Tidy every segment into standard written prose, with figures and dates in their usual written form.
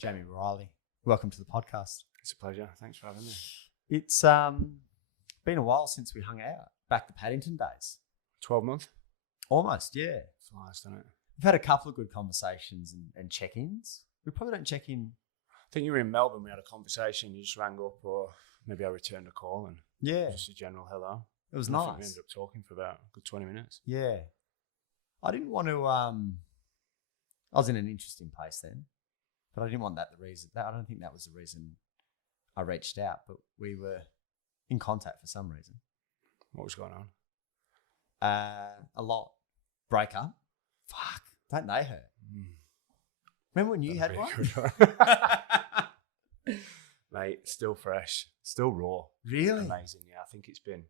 Jamie Riley, welcome to the podcast. It's a pleasure. Thanks for having me. It's been a while since we hung out. Back to Paddington days. 12 months? Almost, yeah. Flies, doesn't it? We've had a couple of good conversations and check-ins. We probably don't check in. I think you were in Melbourne. We had a conversation. You just rang up, or maybe I returned a call and just a general hello. It was I nice. think we ended up talking for about a good 20 minutes. Yeah. I didn't want to. I was in an interesting place then, but I didn't want that the reason. I don't think that was the reason I reached out. But we were in contact for some reason. What was going on? A lot. Breakup. Fuck. Don't they hurt? Remember when you had one? Mate, still fresh, still raw. Really? Amazing. Yeah, I think it's been.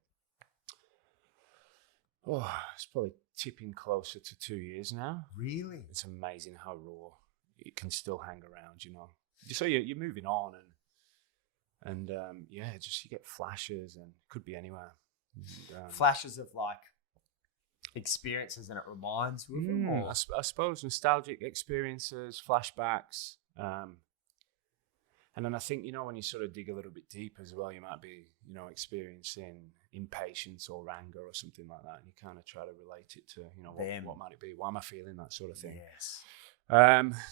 It's probably tipping closer to 2 years now. Really? It's amazing how raw it can still hang around, you know. So you're moving on and just you get flashes and it could be anywhere. And, flashes of like experiences and it reminds you of them? Or? I suppose nostalgic experiences, flashbacks. And then I think, you know, when you sort of dig a little bit deeper as well, you might be, you know, experiencing impatience or anger or something like that. And you kind of try to relate it to, you know, what might it be? Why am I feeling that sort of thing? Yes.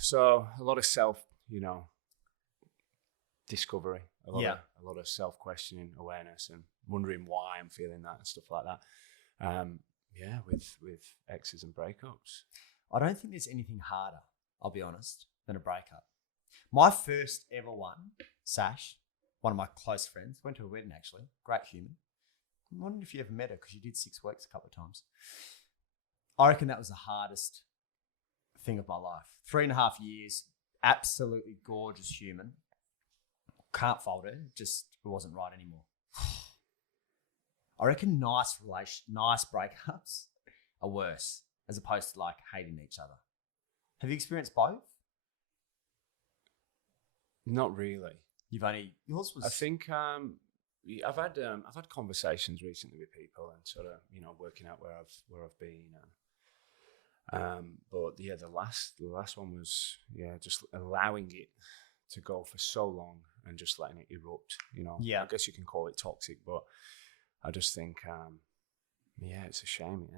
So a lot of self, you know, discovery, a lot of self-questioning, awareness and wondering why I'm feeling that and stuff like that. With exes and breakups. I don't think there's anything harder, I'll be honest, than a breakup. My first ever one, Sash, one of my close friends, went to a wedding actually, great human. I'm wondering if you ever met her because you did 6 weeks a couple of times. I reckon that was the hardest thing of my life. 3.5 years, absolutely gorgeous human. Can't fault her, just it wasn't right anymore. I reckon nice breakups are worse as opposed to like hating each other. Have you experienced both? Not really. Yours was. I think I've had conversations recently with people and sort of, you know, working out where I've been. But yeah, the last one was just allowing it to go for so long and just letting it erupt. You know, I guess you can call it toxic, but I just think it's a shame it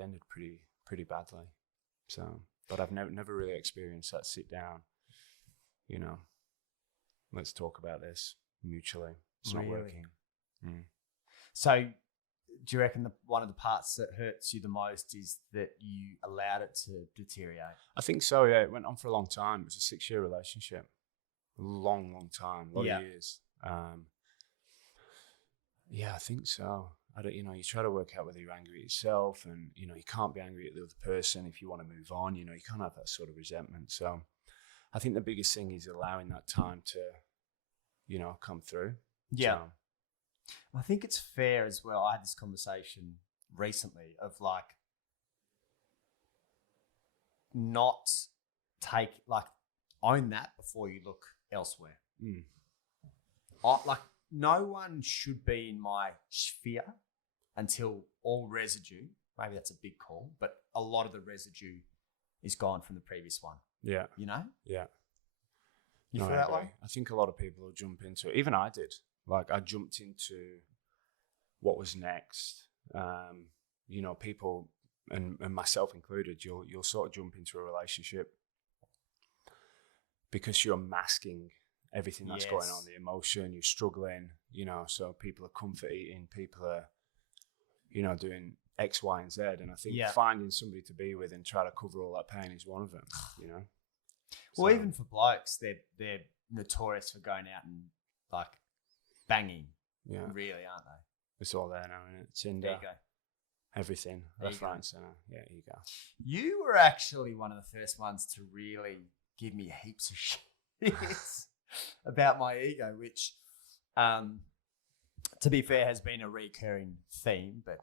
ended pretty badly. So, but I've never really experienced that sit down, you know. Let's talk about this mutually. It's not working. So, do you reckon one of the parts that hurts you the most is that you allowed it to deteriorate? I think so, yeah. It went on for a long time. It was a 6-year relationship. A long time. A lot of years. I think so. You try to work out whether you're angry at yourself and, you know, you can't be angry at the other person if you want to move on. You know, you can't have that sort of resentment. So I think the biggest thing is allowing that time to, you know, come through. Yeah. I think it's fair as well. I had this conversation recently of like own that before you look elsewhere. No one should be in my sphere until all residue, maybe that's a big call, but a lot of the residue is gone from the previous one. Yeah. You know? Yeah. You feel that way? I think a lot of people will jump into it. Even I did. Like I jumped into what was next. You know, people and myself included, you'll sort of jump into a relationship because you're masking everything that's going on, the emotion, you're struggling, you know, so people are comfort eating, people are, you know, doing X, Y, and Z. And I think finding somebody to be with and try to cover all that pain is one of them, you know. Well, even for blokes, they're notorious for going out and like banging. Yeah. Really, aren't they? It's all there now, isn't it? Tinder. There you go. Everything. Left, right, and centre. Yeah, here you go. You were actually one of the first ones to really give me heaps of shit about my ego, which, to be fair, has been a recurring theme, but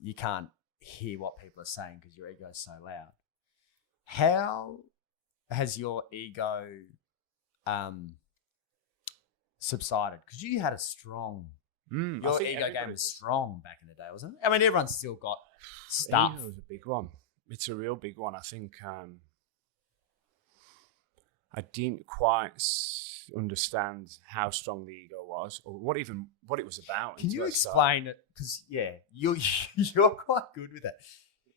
you can't hear what people are saying because your ego is so loud. How has your ego subsided? Because you had a strong... Your ego game was strong back in the day, wasn't it? I mean, everyone's still got stuff. Ego was a big one. It's a real big one. I think I didn't quite understand how strong the ego was, or what it was about. Can you explain it? Because you're quite good with it.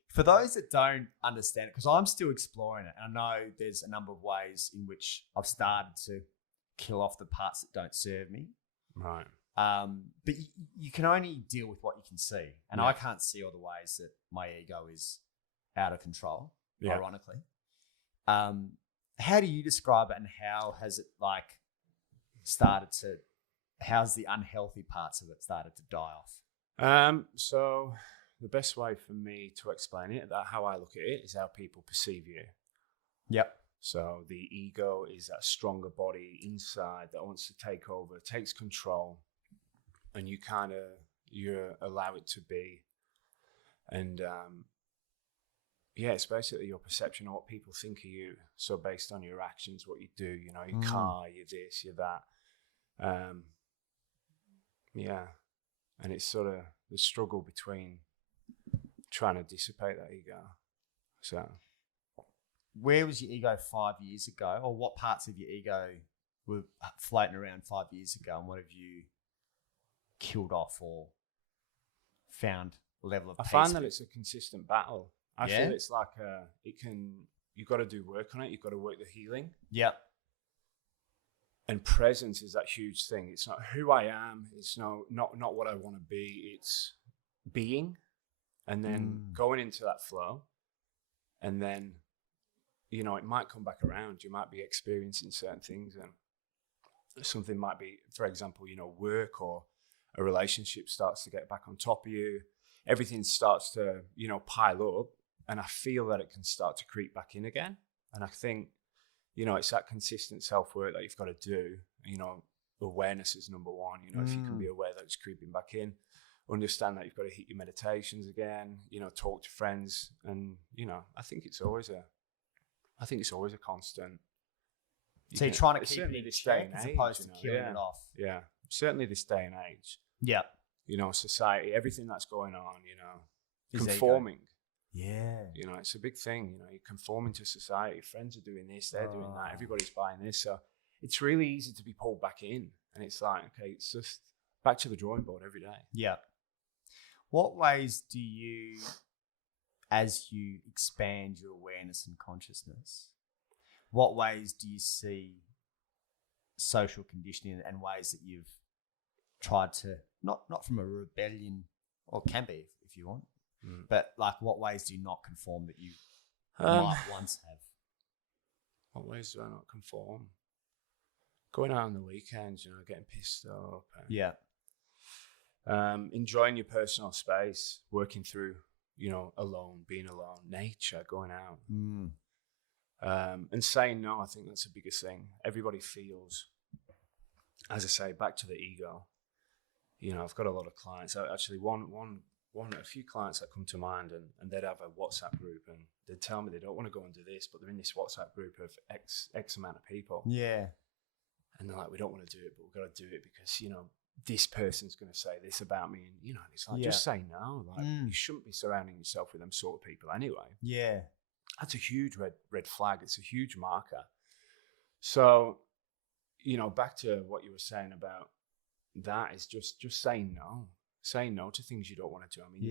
For those that don't understand it, because I'm still exploring it, and I know there's a number of ways in which I've started to kill off the parts that don't serve me. Right. But you can only deal with what you can see, and I can't see all the ways that my ego is out of control. Yeah. Ironically, how do you describe it, and how has it how's the unhealthy parts of it started to die off? So the best way for me to explain it, how I look at it, is how people perceive you. Yep. So the ego is that stronger body inside that wants to take over, takes control, and you allow it to be. And it's basically your perception of what people think of you. So based on your actions, what you do, your car, you're this, you're that. And it's sort of the struggle between trying to dissipate that ego. So where was your ego 5 years ago, or what parts of your ego were floating around 5 years ago, and what have you killed off or found a level of peace? I find that it's a consistent battle. I feel it's like you've got to do work on it. You've got to work the healing. Yep. And presence is that huge thing. It's not who I am. It's not what I want to be. It's being, and then going into that flow, and then, it might come back around. You might be experiencing certain things, and something might be, for example, work, or a relationship starts to get back on top of you. Everything starts to, pile up, and I feel that it can start to creep back in again. And I think, it's that consistent self-work that you've got to do. Awareness is number one. If you can be aware that it's creeping back in, understand that you've got to hit your meditations again, talk to friends. And, I think it's always a constant. So you're trying to keep it in check as opposed to killing it off. Yeah, certainly this day and age. Yeah. Society, everything that's going on, conforming. Yeah. It's a big thing. You're conforming to society. Friends are doing this, they're doing that, everybody's buying this. So it's really easy to be pulled back in. And it's like, okay, it's just back to the drawing board every day. Yeah. What ways do you, as you expand your awareness and consciousness, what ways do you see social conditioning and ways that you've tried to, not from a rebellion, or can be if you want, but what ways do you not conform that you might once have? What ways do I not conform? Going out on the weekends, getting pissed up. Enjoying your personal space, working through, alone, being alone, nature, going out. And saying no, I think that's the biggest thing. Everybody feels, as I say, back to the ego. I've got a lot of clients. Actually, a few clients that come to mind, and they'd have a WhatsApp group, and they'd tell me they don't want to go and do this, but they're in this WhatsApp group of X amount of people. Yeah. And they're like, we don't want to do it, but we've got to do it because, this person's going to say this about me. And, it's like, just say no. You shouldn't be surrounding yourself with them sort of people anyway. Yeah. That's a huge red flag. It's a huge marker. So, back to what you were saying about that is just saying no. Saying no to things you don't want to do. I mean,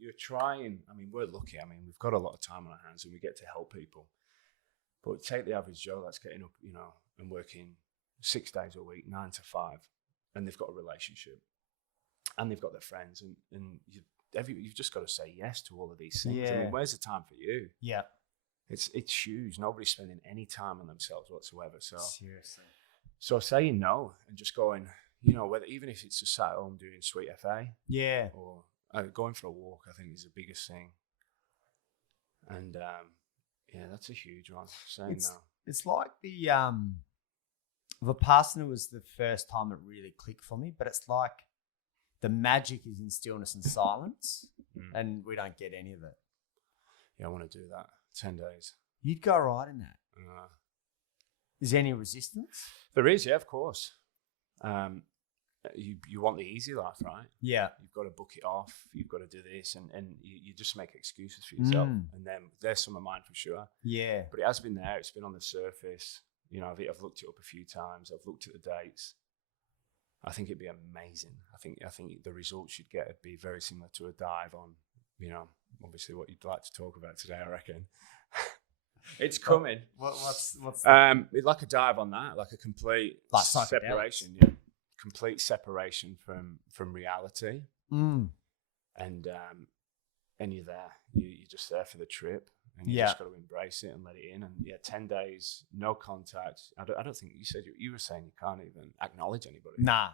you're trying. I mean, we're lucky. I mean, we've got a lot of time on our hands and we get to help people. But take the average Joe that's getting up, and working 6 days a week, 9 to 5, and they've got a relationship and they've got their friends, and you've just got to say yes to all of these things. Yeah. I mean, where's the time for you? Yeah. It's huge. Nobody's spending any time on themselves whatsoever. So seriously. So saying no and just going, whether even if it's just sat at home doing sweet FA. Yeah. Or going for a walk, I think is the biggest thing. And that's a huge one. Saying no. It's like the Vipassana was the first time it really clicked for me, but it's like the magic is in stillness and silence, and we don't get any of it. Yeah, I want to do that. 10 days. You'd go right in that. Is there any resistance? There is, yeah, of course. You want the easy life, right? Yeah. You've got to book it off. You've got to do this, and you just make excuses for yourself. And then there's some of mine for sure. Yeah. But it has been there. It's been on the surface. You know, I've looked it up a few times. I've looked at the dates. I think it'd be amazing. I think the results you'd get would be very similar to a dive on, you know, obviously what you'd like to talk about today, I reckon. It's coming. What's like a dive on that, like a complete like separation, yeah, complete separation from reality, and you're there. You're just there for the trip, and you just got to embrace it and let it in. And 10 days, no contact. I don't think you said you were saying you can't even acknowledge anybody. Nah,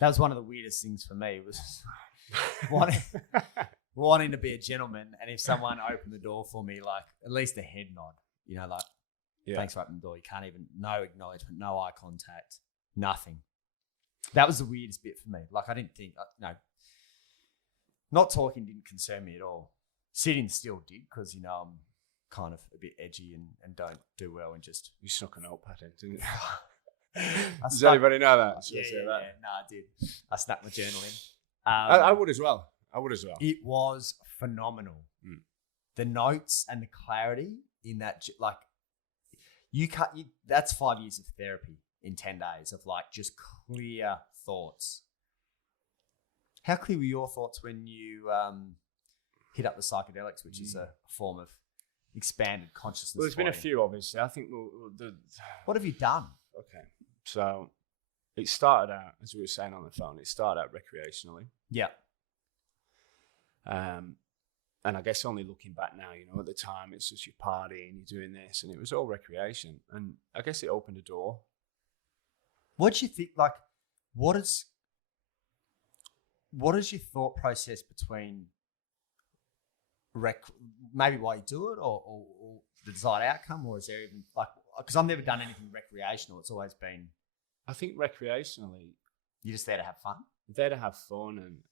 that was one of the weirdest things for me was wanting to be a gentleman, and if someone opened the door for me, like at least a head nod, you know, like thanks for opening the door. You can't even, no acknowledgement, no eye contact, nothing. That was the weirdest bit for me. Like I didn't think, not talking didn't concern me at all. Sitting still did because, you know, I'm kind of a bit edgy and don't do well and just... You snuck a notepad in, didn't you? Does anybody know that? Yeah. No, I did. I snuck my journal in. I would as well. It was phenomenal. The notes and the clarity in that, like, that's 5 years of therapy in 10 days of like just clear thoughts. How clear were your thoughts when you hit up the psychedelics, which is a form of expanded consciousness? Well, there's been a few, obviously. I think what have you done? Okay, so it started out, as we were saying on the phone, it started out recreationally. Yeah. And I guess only looking back now, you know, at the time it's just your party and you're doing this, and it was all recreation. And I guess it opened a door. What do you think? Like, what is your thought process between maybe why you do it, or the desired outcome, or is there even like? Because I've never done anything recreational. It's always been. I think recreationally, you're just there to have fun. There to have fun, and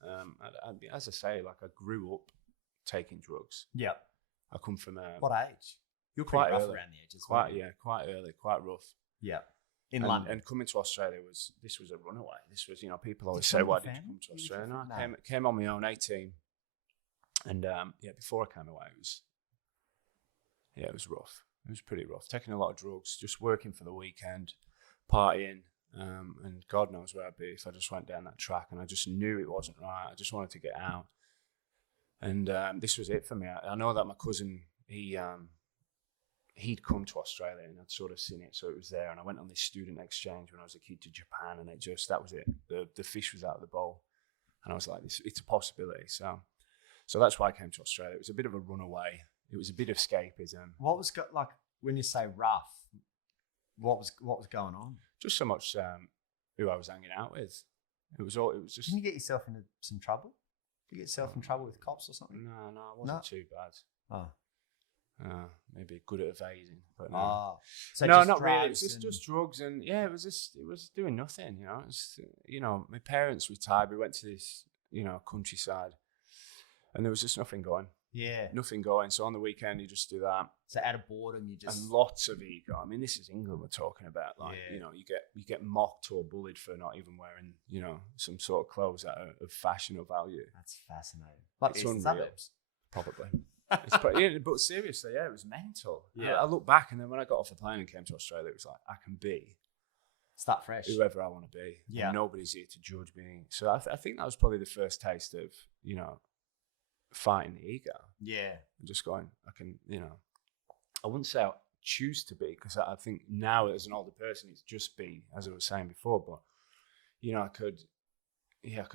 as I say, like I grew up taking drugs. Yeah. I come from what age? You're quite rough early. Around the edges. Quite early, quite rough. Yeah. In London. And coming to Australia was a runaway. This was, you know, people always say, why did you come to Australia? No, I came on my own, 18. And before I came away, it was rough. It was pretty rough. Taking a lot of drugs, just working for the weekend, partying, and God knows where I'd be if I just went down that track. And I just knew it wasn't right. I just wanted to get out. And this was it for me. I know that my cousin, he'd come to Australia and I'd sort of seen it, so it was there. And I went on this student exchange when I was a kid to Japan, and that was it. The fish was out of the bowl, and I was like, it's a possibility. So that's why I came to Australia. It was a bit of a runaway. It was a bit of escapism. What was like when you say rough? What was going on? Just so much who I was hanging out with. It was just. Didn't you get yourself into some trouble? Did you get yourself in trouble with cops or something? No, it wasn't too bad. Maybe good at evading, but no. So no, not really. It was just drugs, and it was doing nothing. You know, my parents retired. We went to this, countryside, and there was just nothing going. Yeah, nothing going. So on the weekend, you just do that. So out of boredom, you just and lots of ego. I mean, this is England we're talking about. Like, you get mocked or bullied for not even wearing, some sort of clothes that are of fashion or value. That's fascinating. Like it's unreal. Suburbs, probably. But seriously, it was mental. Yeah, I look back, and then when I got off the plane and came to Australia, it was like I can start fresh, whoever I want to be. Yeah, and nobody's here to judge me. So I think that was probably the first taste of fighting the ego. Yeah, and just going, I can, I wouldn't say I choose to be, because I think now as an older person, it's just be, as I was saying before. But I could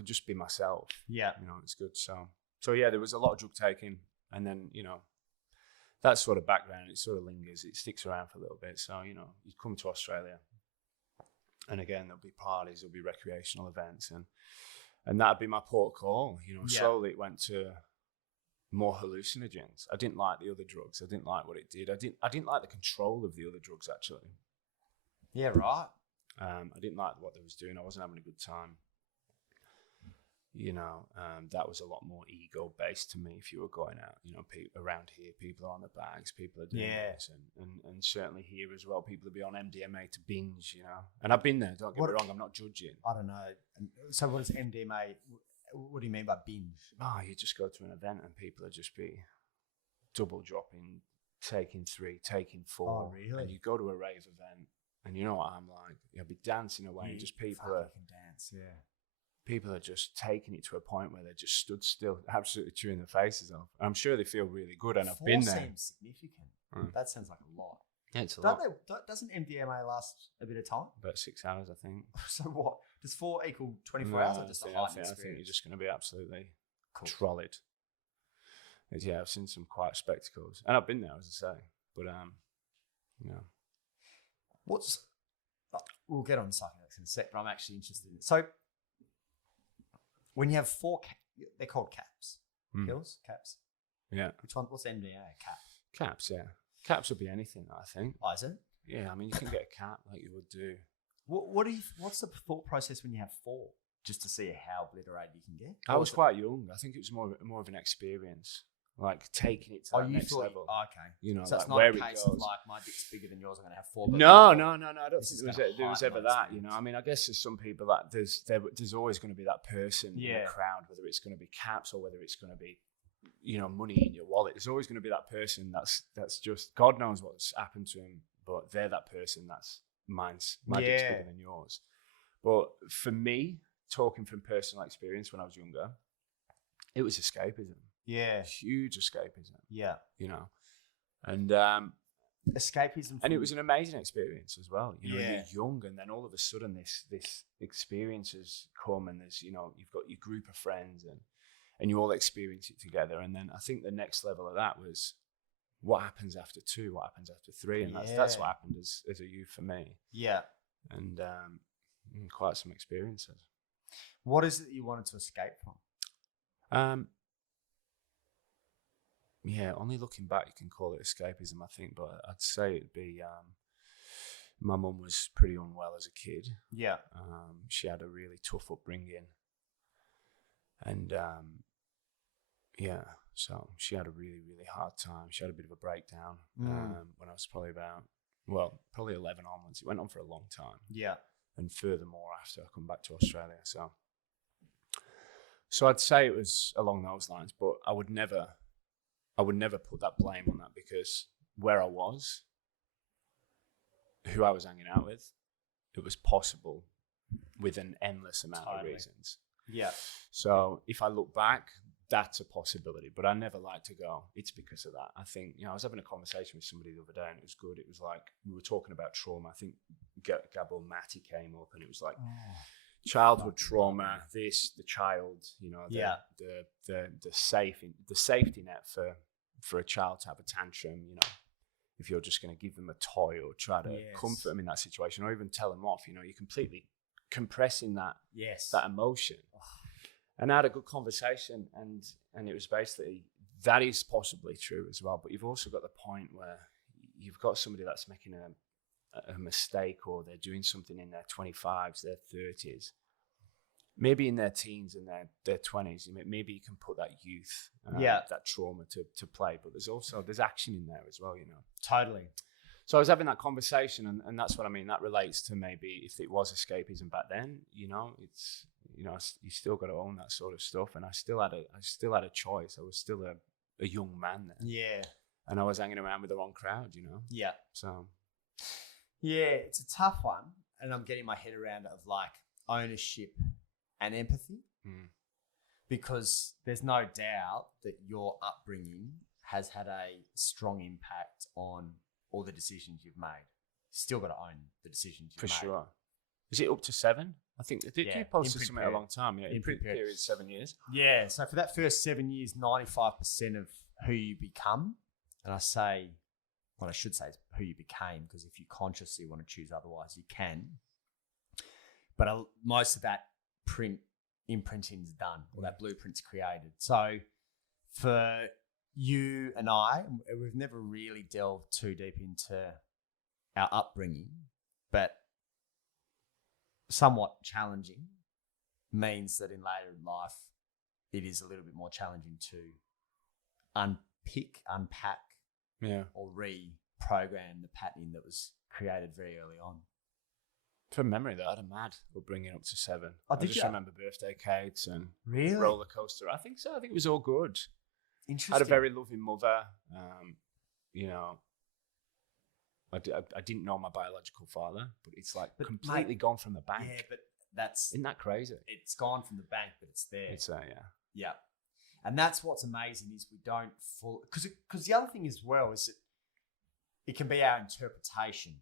just be myself. Yeah, it's good. So there was a lot of drug taking. And then, that sort of background, it sort of lingers. It sticks around for a little bit. So, you come to Australia. And again, there'll be parties, there'll be recreational events. And that'd be my port of call. Slowly it went to more hallucinogens. I didn't like the other drugs. I didn't like what it did. I didn't like the control of the other drugs, actually. Yeah, right. I didn't like what they was doing. I wasn't having a good time. That was a lot more ego based to me. If you were going out, around here, people are on the bags, people are doing this, and certainly here as well, people will be on MDMA to binge, And I've been there. Don't get me wrong. I'm not judging. I don't know. So what is MDMA? What do you mean by binge? You just go to an event and people are just be double dropping taking 3, taking 4. Oh, really? And you go to a rave event, and you know what I'm like. You'll be dancing away, and just people are dance, yeah. People are just taking it to a point where they're just stood still, absolutely chewing their faces off. I'm sure they feel really good, and I've been there. 4 seems significant. That sounds like a lot. Yeah, it's a lot. Doesn't MDMA last a bit of time? About 6 hours, I think. So what? Does 4 equal 24 hours or just a heightened experience? I think you're just going to be absolutely trolleyed. Yeah, I've seen some quite spectacles, and I've been there, as I say. But we'll get on psychedelics in a sec, but I'm actually interested in it. So when you have 4, they're called caps. Pills, caps. Yeah. Which one? What's MDMA? Cap. Caps, yeah. Caps would be anything, I think. Oh, is it? Yeah, I mean, you can get a cap like you would do. What's the thought process when you have 4? Just to see how obliterated you can get? I was quite young. I think it was more of an experience, like taking it to that next level. Okay. You know, so like it's not where a case of like my dick's bigger than yours, I'm going to have 4. No. I don't think there was ever that. You know, I mean, I guess there's some people that there's always going to be that person in the crowd, whether it's going to be caps or whether it's going to be, you know, money in your wallet. There's always going to be that person that's just, God knows what's happened to him, but they're that person that's my dick's bigger than yours. But for me, talking from personal experience when I was younger, it was escapism. Yeah. Huge escapism. Yeah. You know, and escapism. And it was an amazing experience as well. You know, Yeah. you're young, and then all of a sudden this experiences come, and there's, you know, you've got your group of friends, and you all experience it together. And then I think the next level of that was what happens after 2, what happens after 3, and that's what happened as a youth for me. Yeah. And quite some experiences. What is it that you wanted to escape from? Yeah, only looking back, you can call it escapism, I think. But I'd say it'd be my mum was pretty unwell as a kid. Yeah. She had a really tough upbringing. And so she had a really, really hard time. She had a bit of a breakdown when I was probably 11 onwards. It went on for a long time. Yeah. And furthermore, after I come back to Australia. So I'd say it was along those lines, but I would never put that blame on that, because where I was, who I was hanging out with, it was possible with an endless amount of reasons. Yeah. So if I look back, that's a possibility, but I never like to go, it's because of that. I think, you know, I was having a conversation with somebody the other day, and it was good. It was like, we were talking about trauma. I think Gabor Mati came up, and it was like, childhood trauma, the child, you know, the safety net for a child to have a tantrum, you know, if you're just going to give them a toy or try to comfort them in that situation, or even tell them off, you know, you're completely compressing that emotion. And I had a good conversation, and it was basically, that is possibly true as well, but you've also got the point where you've got somebody that's making a mistake, or they're doing something in their 25s, their 30s, maybe in their teens and their 20s. Maybe you can put that youth, that trauma to play, but there's action in there as well, you know. Totally. So I was having that conversation, and that's what I mean. That relates to maybe if it was escapism back then, you know, it's, you know, you still got to own that sort of stuff. And I still had a choice. I was still a young man then. Yeah. And I was hanging around with the wrong crowd, you know. Yeah. So. Yeah, it's a tough one, and I'm getting my head around it, of like ownership and empathy, because there's no doubt that your upbringing has had a strong impact on all the decisions you've made. Still got to own the decisions you've made. For sure. Is it up to 7? I think you posted something a long time. Yeah, imprint period 7 years. Yeah, so for that first 7 years, 95% of who you become, and I say, what I should say is who you became, because if you consciously want to choose otherwise, you can. But most of that imprinting is done, or that blueprint's created. So for you and I, we've never really delved too deep into our upbringing, but somewhat challenging means that in later in life, it is a little bit more challenging to unpack, or reprogram the patterning that was created very early on. From memory, though, I had a mad upbringing up to 7. I just remember birthday cakes and roller coaster. I think so. I think it was all good. Interesting. I had a very loving mother. you know, I didn't know my biological father, but it's like completely gone from the bank. Yeah, but isn't that crazy? It's gone from the bank, but it's there. It's there, yeah. Yeah. And that's what's amazing is we don't full because the other thing as well is that it can be our interpretation.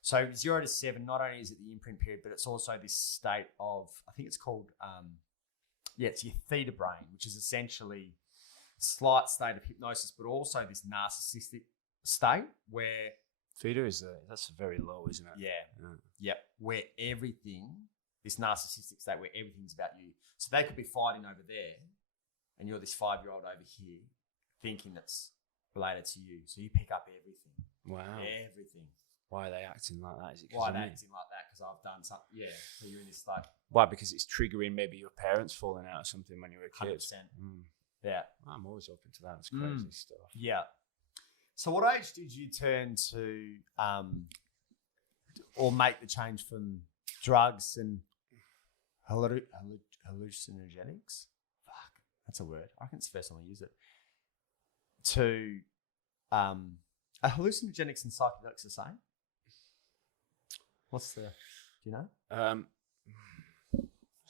So 0 to 7, not only is it the imprint period, but it's also this state of, I think it's called, it's your theta brain, which is essentially a slight state of hypnosis, but also this narcissistic state where theta that's very low, isn't it? Yeah. Yep. Where everything, this narcissistic state where everything's about you. So they could be fighting over there, and you're this 5-year-old over here thinking it's related to you. So you pick up everything. Wow. Everything. Why are they acting like that? Is it why are they acting like that? Because I've done something. Yeah. So you're in this like. Why? Because it's triggering maybe your parents falling out or something when you were a kid. 100%. Yeah. I'm always open to that. It's crazy stuff. Yeah. So what age did you turn to or make the change from drugs and hallucinogenics? Fuck, that's a word. I think it's the first time I use it. To are hallucinogenics and psychedelics the same? Do you know?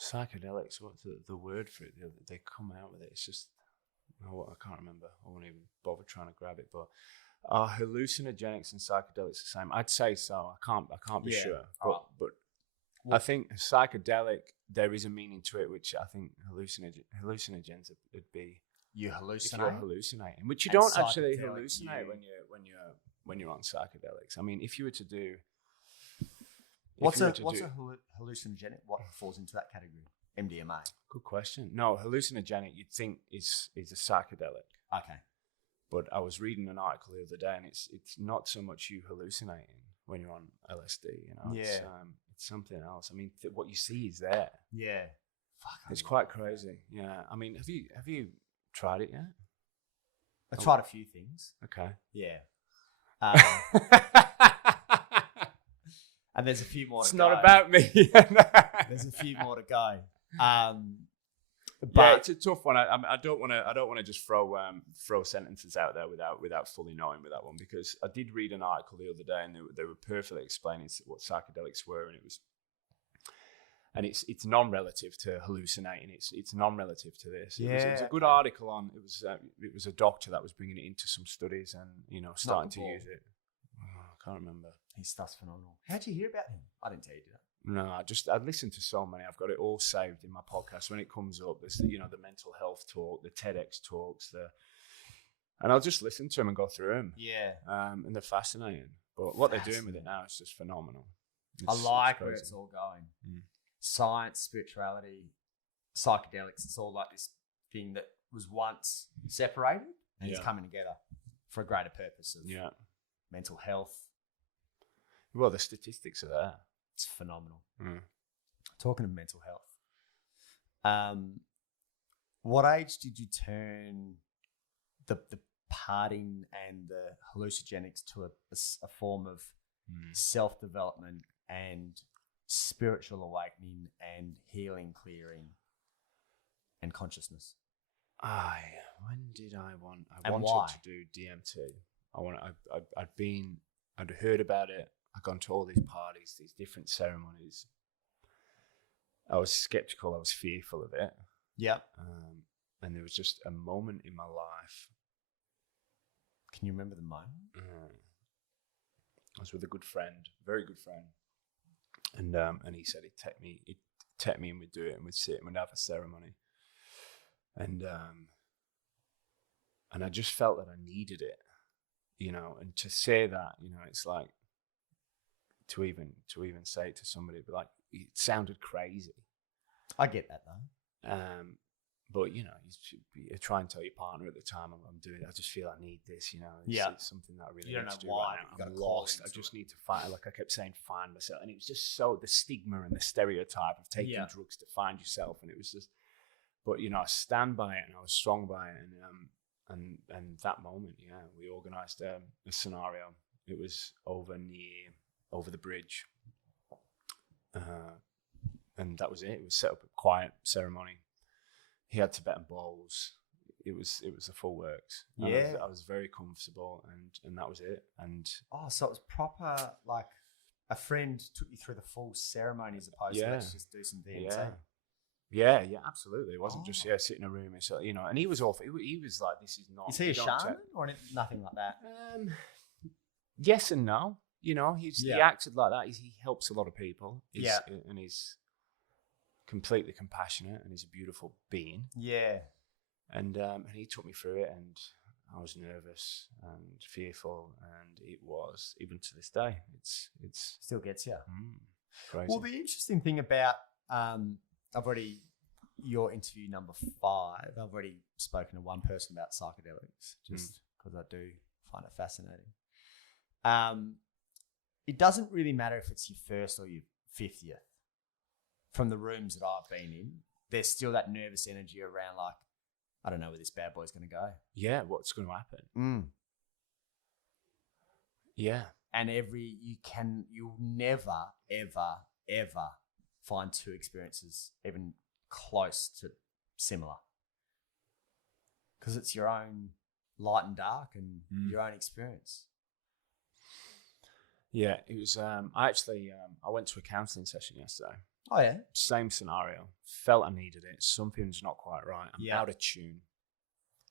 Psychedelics, what's the word for it? They come out with it. It's just, I can't remember. I won't even bother trying to grab it. But are hallucinogenics and psychedelics the same? I'd say so. I can't be sure. But I think psychedelic, there is a meaning to it, which I think hallucinogens would be. You hallucinate. If you're hallucinating, which you don't actually hallucinate when you're on psychedelics. I mean, if you were to do. What's a hallucinogenic? What falls into that category? MDMA. Good question. No, hallucinogenic you'd think is a psychedelic. Okay. But I was reading an article the other day, and it's not so much you hallucinating when you're on LSD. You know, it's something else. I mean, what you see is there. Yeah. Fuck, it's quite crazy. Yeah. I mean, have you tried it yet? I tried a few things. Okay. Yeah. And there's a few more to go. It's not about me. There's a few more to go. But it's a tough one. I don't want to just throw sentences out there without fully knowing with that one, because I did read an article the other day and they were perfectly explaining what psychedelics were, and it's non-relative to hallucinating. It's non-relative to this. It was a good article on. It was a doctor that was bringing it into some studies and starting to use it. I can't remember. His stuff's phenomenal. How'd you hear about him? I didn't tell you, did I? No, I listened to so many. I've got it all saved in my podcast. When it comes up, there's the mental health talk, the TEDx talks, and I'll just listen to them and go through them. Yeah. And they're fascinating. But what they're doing with it now is just phenomenal. I like where it's all going. Science, spirituality, psychedelics. It's all like this thing that was once separated and it's coming together for a greater purpose of mental health. Well, the statistics are there. It's phenomenal. Talking of mental health, what age did you turn the partying and the hallucinogenics to a form of self-development and spiritual awakening and healing, clearing, and consciousness? When did I want? I and wanted why? To do DMT. I'd heard about it. I'd gone to all these parties, these different ceremonies. I was skeptical. I was fearful of it. Yeah. And there was just a moment in my life. Can you remember the moment? I was with a good friend, very good friend, and he said he'd take me and we'd do it and we'd sit and we'd have a ceremony, and I just felt that I needed it, and to say that, it's like. To even say it to somebody, but like it sounded crazy. I get that though. But you try and tell your partner at the time, I'm doing it. I just feel I need this. It's something that I really need to do. Why. I'm lost. I just need to find. Like I kept saying, find myself, and it was just so the stigma and the stereotype of taking drugs to find yourself, and it was just. But I stand by it, and I was strong by it, and that moment, we organised a scenario. It was over the bridge, and that was it. It was set up a quiet ceremony. He had Tibetan bowls. it was the full works. Yeah. I was very comfortable, and that was it. And so it was proper, like a friend took you through the full ceremony as opposed to let's just do some DMT. Yeah, absolutely. It wasn't just sit in a room and so, and he was awful. He was like, this is not. Is he a shaman or nothing like that? Yes and no. He acted like that. He helps a lot of people. And he's completely compassionate, and he's a beautiful being. Yeah. And he took me through it, and I was nervous and fearful, and it was, even to this day, it's still gets you. Crazy. Well, the interesting thing about your interview number 5, I've already spoken to one person about psychedelics, just because I do find it fascinating. It doesn't really matter if it's your first or your 50th. From the rooms that I've been in, there's still that nervous energy around, like, I don't know where this bad boy's going to go. Yeah, what's going to happen? Yeah. And you'll never, ever, ever find 2 experiences even close to similar. Because it's your own light and dark and your own experience. Yeah, it was, I went to a counselling session yesterday. Oh, yeah? Same scenario. Felt I needed it. Something's not quite right. I'm out of tune.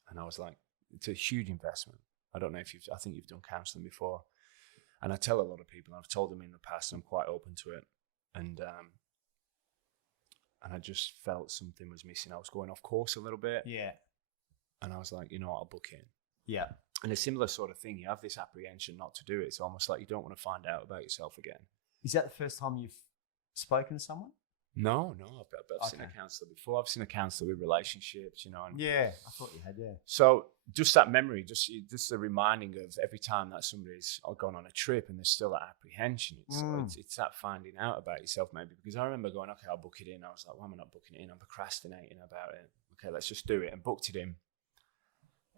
And I was like, it's a huge investment. I don't know if I think you've done counselling before. And I tell a lot of people, I've told them in the past, I'm quite open to it. And I just felt something was missing. I was going off course a little bit. Yeah. And I was like, I'll book in. Yeah. And a similar sort of thing, you have this apprehension not to do it. It's almost like you don't want to find out about yourself again. Is that the first time you've spoken to someone? No. I've seen a counsellor before. I've seen a counsellor with relationships, And yeah, I thought you had, yeah. So just that memory, just the reminding of every time that somebody's gone on a trip and there's still that apprehension. It's that finding out about yourself maybe. Because I remember going, okay, I'll book it in. I was like, why am I not booking it in? I'm procrastinating about it. Okay, let's just do it. And booked it in.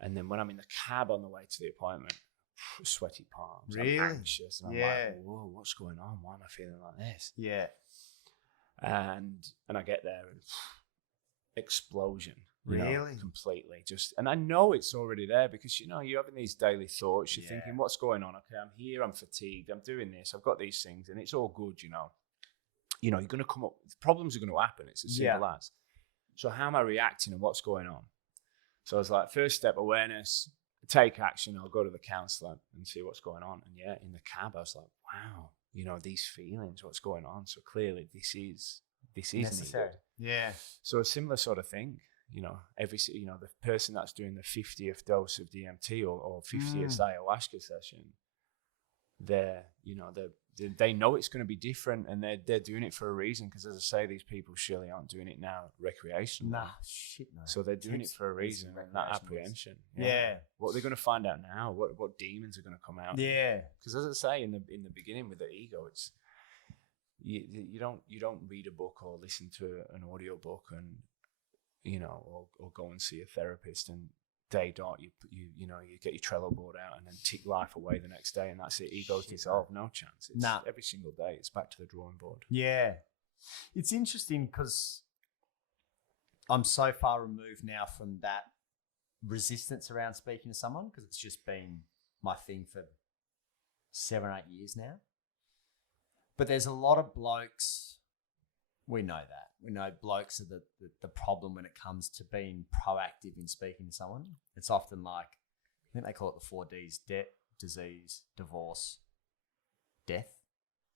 And then when I'm in the cab on the way to the appointment, sweaty palms. Really? I'm anxious. And I'm like, whoa, what's going on? Why am I feeling like this? Yeah. And I get there and explosion. Really? Completely. And I know it's already there because, you're having these daily thoughts. You're thinking, what's going on? Okay, I'm here. I'm fatigued. I'm doing this. I've got these things and it's all good, You're going to come up, problems are going to happen. It's as simple as. So how am I reacting and what's going on? So I was like, first step, awareness, take action. I'll go to the counsellor and see what's going on. And in the cab, I was like, wow, these feelings, what's going on? So clearly this is necessary. Needed. Yeah. So a similar sort of thing, the person that's doing the 50th dose of DMT or 50th ayahuasca session, they know it's going to be different, and they're doing it for a reason. Because as I say, these people surely aren't doing it now recreationally. Nah, shit, no. So they're doing it for a reason, and that apprehension. Yeah. What they're going to find out now? What demons are going to come out? Yeah. Because as I say in the beginning with the ego, it's you don't read a book or listen to an audio book and or go and see a therapist and day dot you get your Trello board out and then tick life away the next day and that's it. Ego's dissolved. No chance. It's every single day. It's back to the drawing board. Yeah, it's interesting because I'm so far removed now from that resistance around speaking to someone because it's just been my thing for 7 or 8 years now. But there's a lot of blokes. We know that. We know blokes are the problem when it comes to being proactive in speaking to someone. It's often like, I think they call it the 4 Ds: debt, disease, divorce, death,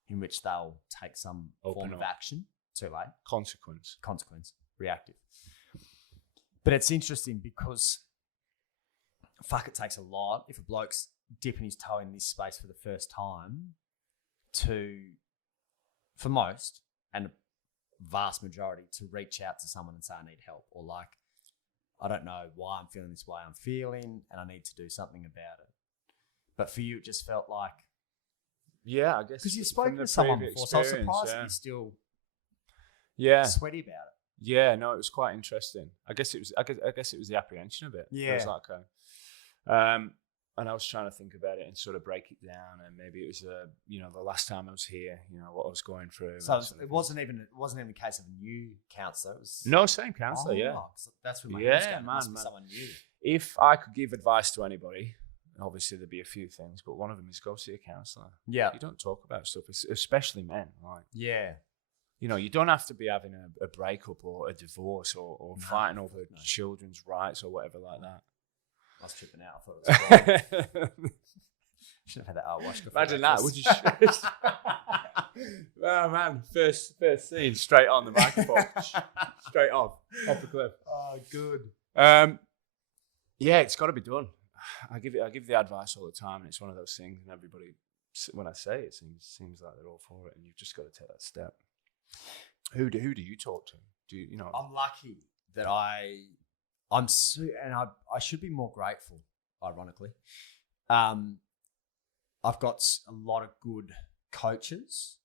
in which they'll take some form of action. Too late. Consequence. Reactive. But it's interesting because, it takes a lot. If a bloke's dipping his toe in this space for the first time for most, and vast majority, to reach out to someone and say I need help, or like, I don't know why I'm feeling this way I'm feeling and I need to do something about it. But for you, it just felt like, I guess because you've spoken to someone before, so I was surprised that you're still sweaty about it. Yeah, no, it was quite interesting. I guess it was the apprehension of it. Yeah, I was like, and I was trying to think about it and sort of break it down. And maybe it was, the last time I was here, what I was going through. So it wasn't even the case of a new counsellor. No, same counsellor. Yeah, that's where my head's going. It must be someone new. if I could give advice to anybody, obviously there'd be a few things, but one of them is go see a counsellor. Yeah. You don't talk about stuff, especially men. Like, yeah. You know, you don't have to be having a breakup or a divorce or fighting over children's rights or whatever like that. I was tripping out. I thought it was fine. Should have had that wash. Imagine that, would you? Oh man, first scene, straight on the microphone, straight off the cliff. Oh, good. Yeah, it's got to be done. I give the advice all the time, and it's one of those things. And everybody, when I say it, seems like they're all for it, and you've just got to take that step. Who do you talk to? Do you know? I'm lucky that and I should be more grateful. Ironically, I've got a lot of good coaches.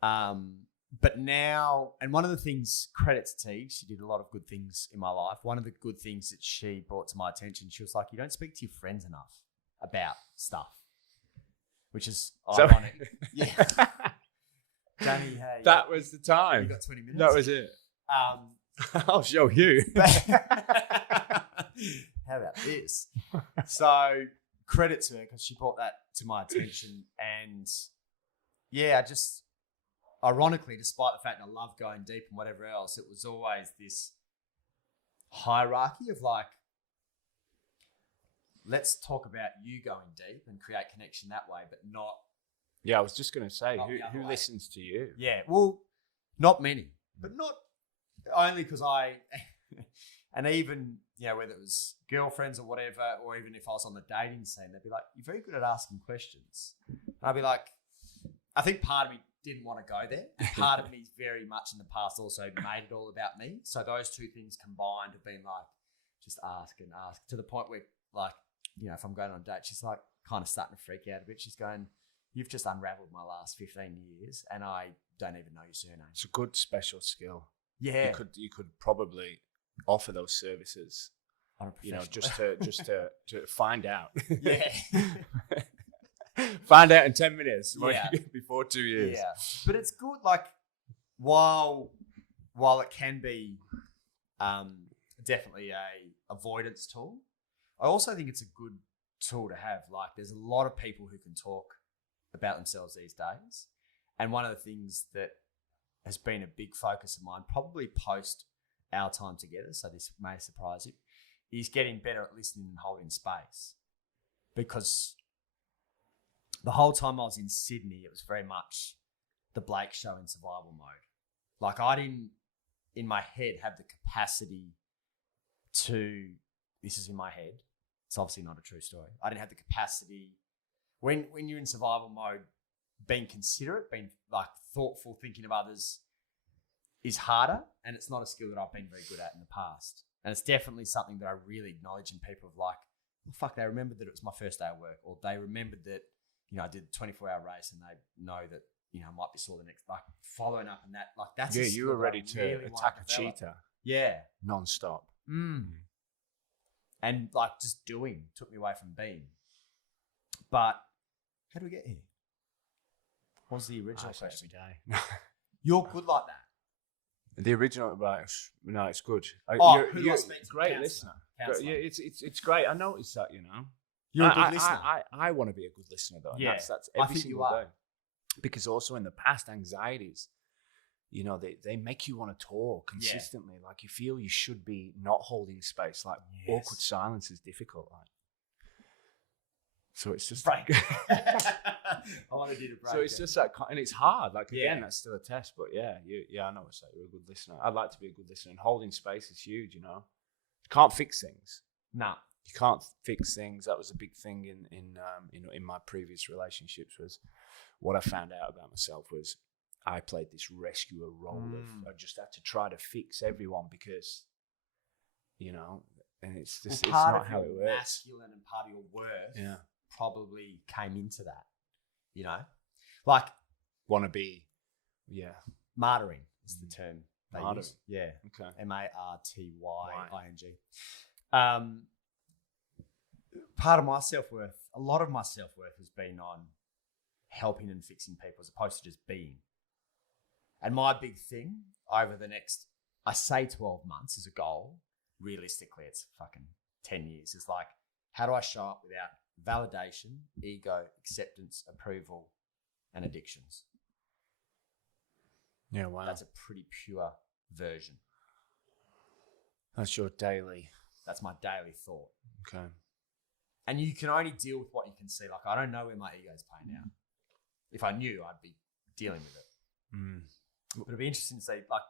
But now, and one of the things, credit to T, she did a lot of good things in my life. One of the good things that she brought to my attention, she was like, you don't speak to your friends enough about stuff, which is ironic. Yeah. Danny, hey. That was the time. You got 20 minutes? That was it. I'll show you. How about this? So credit to her because she brought that to my attention. And yeah, ironically, despite the fact that I love going deep and whatever else, it was always this hierarchy of like, let's talk about you going deep and create connection that way, but not. Yeah, I was just going to say, who listens to you? Yeah, well, not many, but not only because and even, you know, whether it was girlfriends or whatever, or even if I was on the dating scene, they'd be like, you're very good at asking questions. And I'd be like, I think part of me didn't want to go there. And part of me very much in the past also made it all about me. So those two things combined have been like, just ask and ask to the point where, like, you know, if I'm going on a date, she's like kind of starting to freak out a bit. She's going, you've just unraveled my last 15 years and I don't even know your surname. It's a good special skill. Yeah. You could probably offer those services, you know, just to find out. Yeah. Find out in 10 minutes before 2 years. Yeah. But it's good, like, while it can be definitely a avoidance tool, I also think it's a good tool to have. Like, there's a lot of people who can talk about themselves these days. And one of the things that has been a big focus of mine, probably post our time together, so this may surprise you, is getting better at listening and holding space. Because the whole time I was in Sydney, it was very much the Blake show in survival mode. Like, I didn't, in my head, have the capacity to, this is in my head, it's obviously not a true story. I didn't have the capacity, when you're in survival mode, being considerate, being like thoughtful, thinking of others is harder, and it's not a skill that I've been very good at in the past. And it's definitely something that I really acknowledge in people of like, oh, fuck, they remembered that it was my first day of work, or they remembered that, you know, I did a 24-hour race and they know that, you know, I might be sore the next, like, following up and that, like, that's yeah, you were ready to really attack a cheetah. Yeah. Non-stop. And, like, just doing took me away from being. But how do we get here? What was the original question? Every day. You're good like that. The original, right? No, it's good. You're a great listener. Yeah, it's great. I noticed that, you know. You're a good listener. I want to be a good listener, though. Yeah, that's every single day. Because also in the past, anxieties, you know, they make you want to talk consistently. Yeah. Like, you feel you should be not holding space. Like, awkward silence is difficult. Like, so it's just break. I wanted you to break. So it's just that, and it's hard. Like, again, that's still a test. But yeah, I know it's like you're a good listener. I'd like to be a good listener, and holding space is huge. You know, you can't fix things. No, you can't fix things. That was a big thing in my previous relationships. Was what I found out about myself was I played this rescuer role of I just had to try to fix everyone because, you know, and it's just it's not how it works. Masculine and part of your worth probably came into that, you know, like want to be, martyring is the term they martyring. Use. Yeah, okay, MARTYING. Part of my self-worth, a lot of my self-worth has been on helping and fixing people as opposed to just being. And my big thing over the next, I say 12 months as a goal, realistically, it's fucking 10 years. It's like, how do I show up without validation, ego, acceptance, approval, and addictions? Yeah, wow. That's a pretty pure version. That's your daily. That's my daily thought. Okay. And you can only deal with what you can see. Like, I don't know where my ego's playing out. If I knew, I'd be dealing with it. But it'd be interesting to see, like,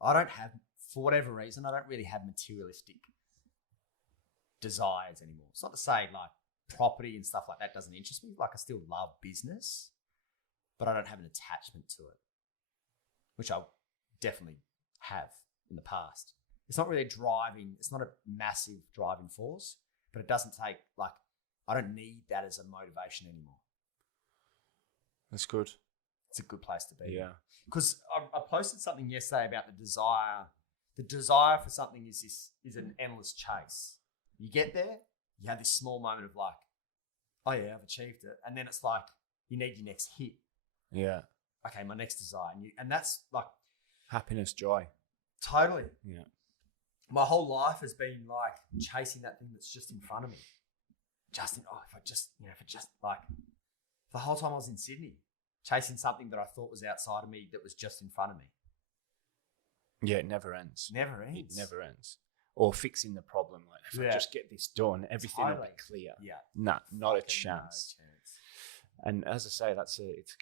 I don't have, for whatever reason, I don't really have materialistic desires anymore. It's not to say, like, property and stuff like that doesn't interest me. Like, I still love business, but I don't have an attachment to it, which I definitely have in the past. It's not really driving, it's not a massive driving force, but it doesn't take, like, I don't need that as a motivation anymore. That's good. It's a good place to be. Yeah. Because I posted something yesterday about the desire. The desire for something is an endless chase. You get there, you have this small moment of like, oh yeah, I've achieved it. And then it's like, you need your next hit. Yeah. Okay, my next desire. And that's like... happiness, joy. Totally. Yeah. My whole life has been like chasing that thing that's just in front of me. The whole time I was in Sydney, chasing something that I thought was outside of me that was just in front of me. Yeah, it never ends. Never ends. It never ends. Or fixing the problem. Like, if I just get this done, everything will be clear. Yeah. Nah, not a chance. No chance. And as I say, it's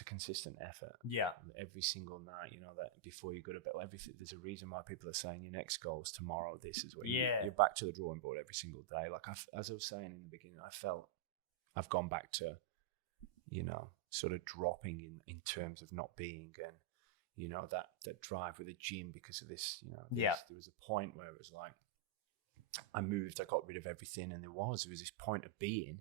a consistent effort. Yeah. Every single night, you know, that before you go to bed, everything, there's a reason why people are saying your next goal is tomorrow. This is what you're back to the drawing board every single day. Like, as I was saying in the beginning, I felt I've gone back to, you know, sort of dropping in terms of not being, and, you know, that drive with the gym because of this, you know, there was a point where it was like, I got rid of everything, and there was this point of being,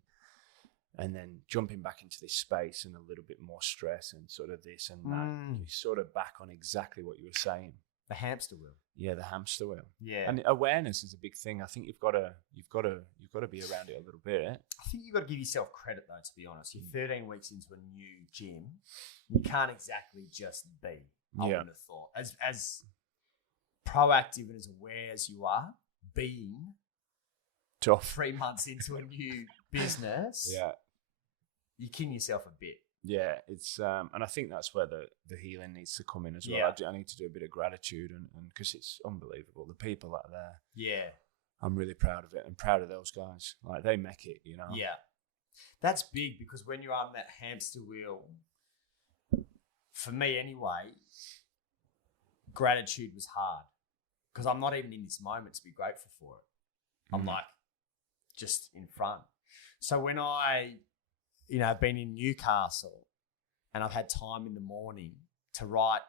and then jumping back into this space and a little bit more stress and sort of this and that. You're sort of back on exactly what you were saying. The hamster wheel. Yeah, the hamster wheel. Yeah. And awareness is a big thing. I think you've got to be around it a little bit. I think you've got to give yourself credit, though, to be honest. You're 13 weeks into a new gym. You can't exactly just be, I wouldn't have thought. As proactive and as aware as you are, being tough 3 months into a new business, you're kidding yourself a bit. Yeah, it's and I think that's where the healing needs to come in as well. I need to do a bit of gratitude, and because it's unbelievable, the people that are there. Yeah, I'm really proud of it and proud of those guys. Like, they make it, you know. Yeah, that's big, because when you're on that hamster wheel, for me anyway, gratitude was hard, because I'm not even in this moment to be grateful for it. I'm like just in front. So when I've been in Newcastle and I've had time in the morning to write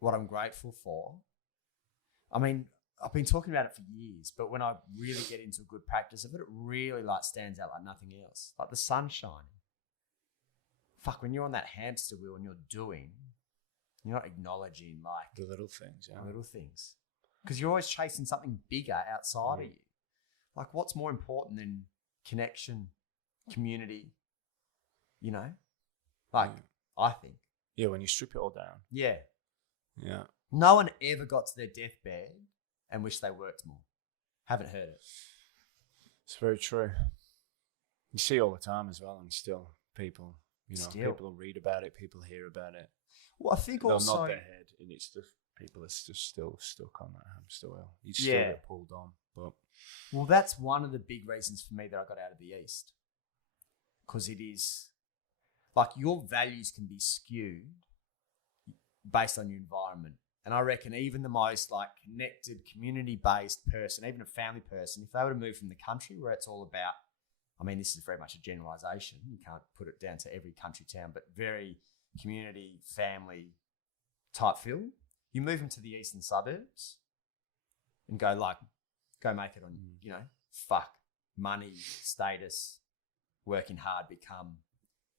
what I'm grateful for. I mean, I've been talking about it for years, but when I really get into a good practice of it, it really like stands out like nothing else. Like the sun shining. Fuck, when you're on that hamster wheel and you're not acknowledging like the little things, little things. Because you're always chasing something bigger outside of you. Like, what's more important than connection, community, you know? Like, I think. Yeah, when you strip it all down. Yeah. Yeah. No one ever got to their deathbed and wished they worked more. Haven't heard it. It's very true. You see all the time as well, and still people, people read about it, people hear about it. Well, I think they'll also... nod their head, and it's just people are just still stuck on that hamster wheel. You still get pulled on. But well, that's one of the big reasons for me that I got out of the East. Because it is... like, your values can be skewed based on your environment. And I reckon even the most like connected, community-based person, even a family person, if they were to move from the country where it's all about, I mean, this is very much a generalization. You can't put it down to every country town, but very community, family type feel. You move into the eastern suburbs and go make it on, fuck, money, status, working hard, become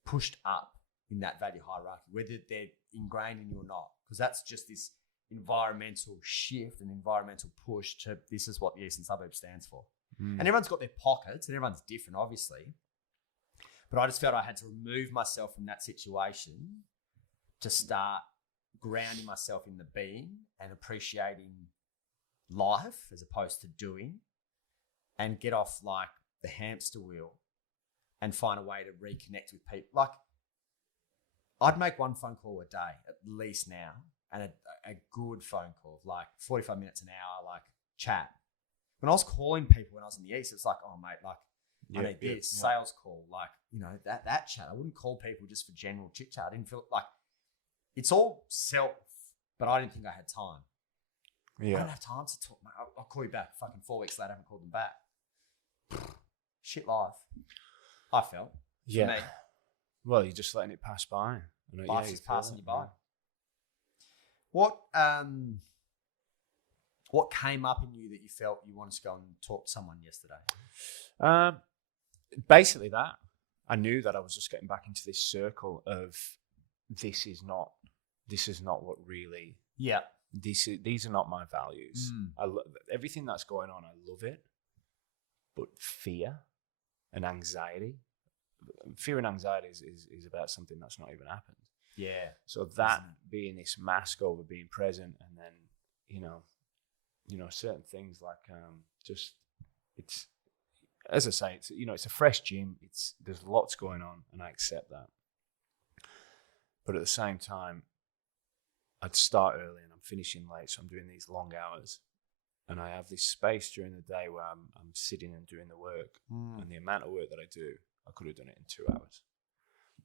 pushed up in that value hierarchy, whether they're ingrained in you or not, because that's just this environmental shift and environmental push to this is what the eastern suburbs stands for. And everyone's got their pockets and everyone's different, obviously. But I just felt I had to remove myself from that situation to start grounding myself in the being and appreciating life as opposed to doing, and get off like the hamster wheel and find a way to reconnect with people. Like, I'd make one phone call a day at least now, and a good phone call, like 45 minutes an hour, like chat. When I was calling people when I was in the East, it's like, oh mate, like I need this sales call, like, you know, that chat. I wouldn't call people just for general chit chat. I didn't feel like it's all self, but I didn't think I had time. Yeah. I don't have time to talk, mate. I'll call you back. Fucking 4 weeks later, I haven't called them back. Shit life. I felt. For me. Well, you're just letting it pass by. Life's just passing you by. What came up in you that you felt you wanted to go and talk to someone yesterday? Basically that. I knew that I was just getting back into this circle of this is not what really. Yeah. These are not my values. Everything that's going on, I love it, but fear and anxiety. Fear and anxiety is about something that's not even happened. Yeah. So that being this mask over being present, and then you know certain things like just it's, as I say, it's a fresh gym. There's lots going on, and I accept that. But at the same time, I'd start early and I'm finishing late, so I'm doing these long hours, and I have this space during the day where I'm sitting and doing the work, and the amount of work that I do, I could have done it in 2 hours,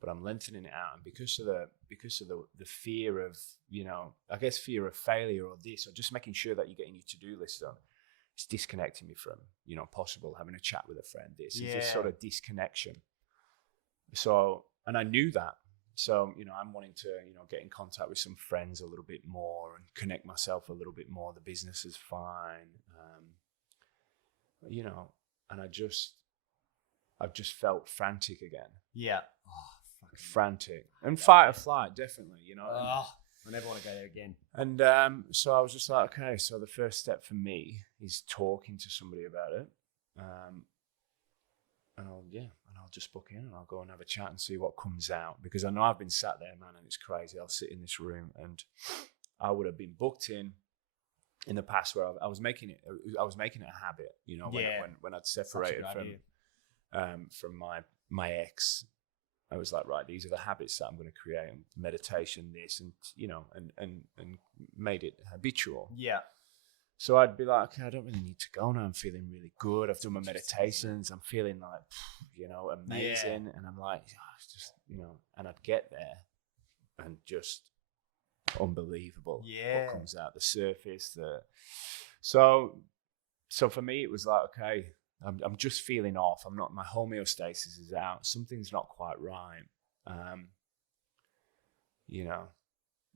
but I'm lengthening it out, and because of the fear of, I guess fear of failure or this, or just making sure that you're getting your to-do list done, it's disconnecting me from, possible having a chat with a friend. It's this sort of disconnection. So, and I knew that. So, I'm wanting to, get in contact with some friends a little bit more and connect myself a little bit more. The business is fine. And I've just felt frantic again. Yeah. Oh, frantic. And fight or flight, definitely, I never want to go there again. And so I was just like, okay, so the first step for me is talking to somebody about it. And I'll just book in and I'll go and have a chat and see what comes out. Because I know I've been sat there, man, and it's crazy. I'll sit in this room and I would have been booked in the past where I was making it a habit, when I'd separated from my ex. I was like, right, these are the habits that I'm going to create, and meditation, this, and and made it habitual. Yeah. So I'd be like, okay, I don't really need to go now. I'm feeling really good. I've done my meditations. I'm feeling like, amazing. Yeah. And I'm like, it's just, and I'd get there and just unbelievable. Yeah. What comes out the surface. So for me, it was like, okay, I'm just feeling off. My homeostasis is out. Something's not quite right.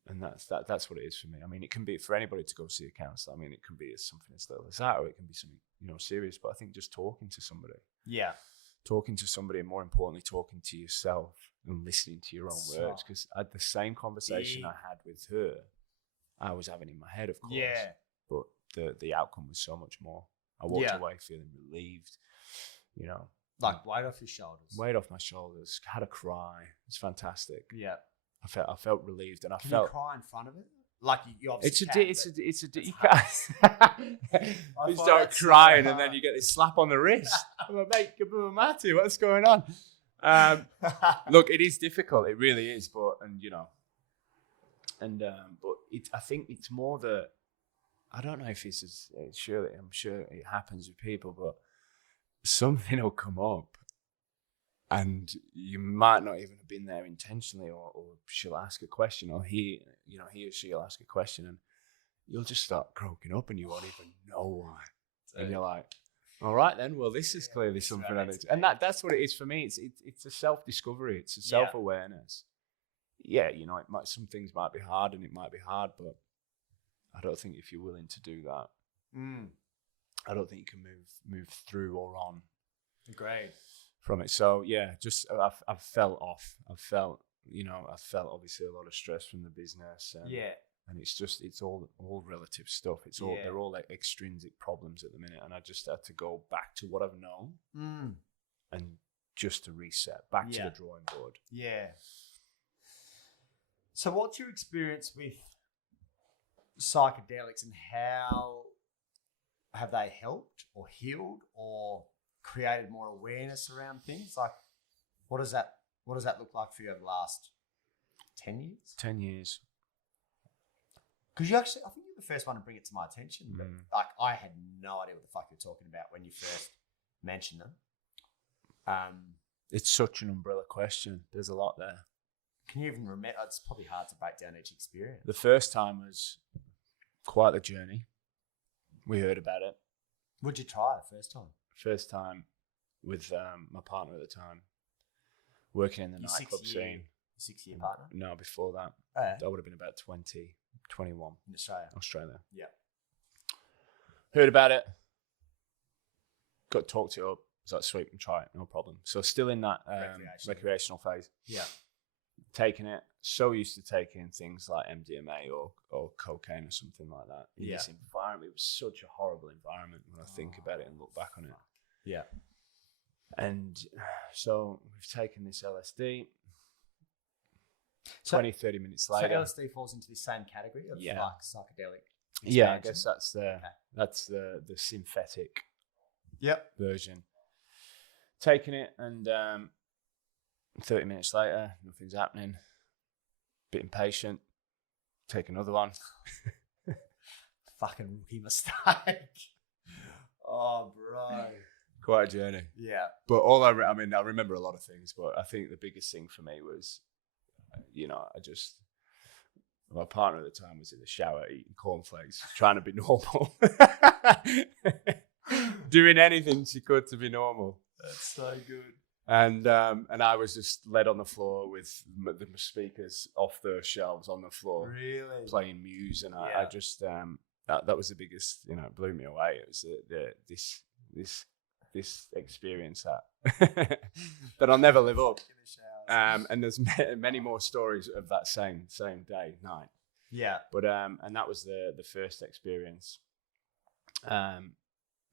And that's what it is for me. I mean, it can be for anybody to go see a counsellor. I mean, it can be something as little as that, or it can be something, serious. But I think just talking to somebody. Yeah. Talking to somebody, and more importantly, talking to yourself and listening to your own words. Because I had the same conversation I had with her, I was having in my head, of course. Yeah. But the outcome was so much more. I walked away feeling relieved, Like weight off your shoulders. Weight off my shoulders. Had a cry. It's fantastic. Yeah. I felt relieved, and I felt. You cry in front of it? Like you obviously you can't. You start crying, and then you get this slap on the wrist. I'm like, mate, Matty, what's going on? Look, it is difficult. It really is, but I think it's more that. I don't know if this is surely. I'm sure it happens with people, but something will come up, and you might not even have been there intentionally, or she'll ask a question, or he or she'll ask a question, and you'll just start croaking up, and you won't even know why. And you're like, all right then, well, this is clearly something I need to. And that's what it is for me. It's a self-discovery. It's a self-awareness. Yeah, some things might be hard, and it might be hard, but I don't think if you're willing to do that, I don't think you can move through or on. Great. From it. So yeah, just I've felt off. I felt obviously a lot of stress from the business. And it's all relative stuff. They're all like extrinsic problems at the minute, and I just had to go back to what I've known, and just to reset back to the drawing board. Yeah. So what's your experience with psychedelics, and how have they helped or healed or created more awareness around things? Like, what does that look like for you over the last 10 years? 10 years. Because I think you're the first one to bring it to my attention. But like, I had no idea what the fuck you're talking about when you first mentioned them. It's such an umbrella question. There's a lot there. Can you even remember? It's probably hard to break down each experience. The first time was quite the journey. We heard about it. Would you try it first time? First time with my partner at the time, working in the nightclub scene. 6-year partner? No, before that. Oh, yeah. That would have been about 20, 21. In Australia? Australia. Yeah. Heard about it. Got talked it up. Was like, sweet, and try it, no problem. So still in that recreational phase. Yeah. Taking it. So used to taking things like MDMA or cocaine or something like that. In this environment, it was such a horrible environment when I think about it and look back on it. Yeah. And so we've taken this LSD. 20, 30 minutes later. So LSD falls into the same category of like psychedelic expansion? Yeah, I guess that's the synthetic version. Taking it and 30 minutes later, nothing's happening. Bit impatient. Take another one. Fucking rookie mistake. Oh, bro. Quite a journey. Yeah. But I remember a lot of things, but I think the biggest thing for me was, my partner at the time was in the shower eating cornflakes, trying to be normal. Doing anything she could to be normal. That's so good. And I was just led on the floor with the speakers off the shelves on the floor. Really? Playing Muse. And I just, that was the biggest, it blew me away. It was this experience that I'll never live up. And there's many more stories of that same night. Yeah. But and that was the first experience. And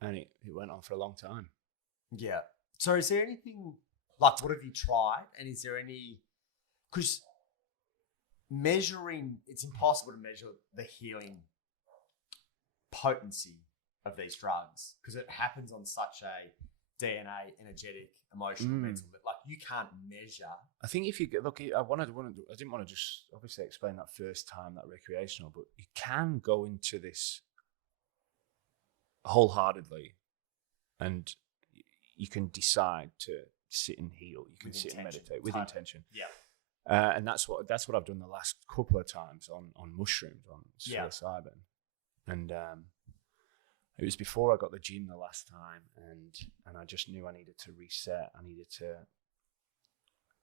it went on for a long time. Yeah. So is there anything, like, what have you tried? And is there any, because it's impossible to measure the healing potency of these drugs because it happens on such a DNA, energetic, emotional, mental, like you can't measure. I think if you look, I didn't want to just obviously explain that first time, that recreational, but you can go into this wholeheartedly and you can decide to sit and heal. You can sit and meditate with intention. Yeah. And that's what I've done the last couple of times on mushrooms, on psilocybin. And it was before I got the gym the last time, and I just knew I needed to reset.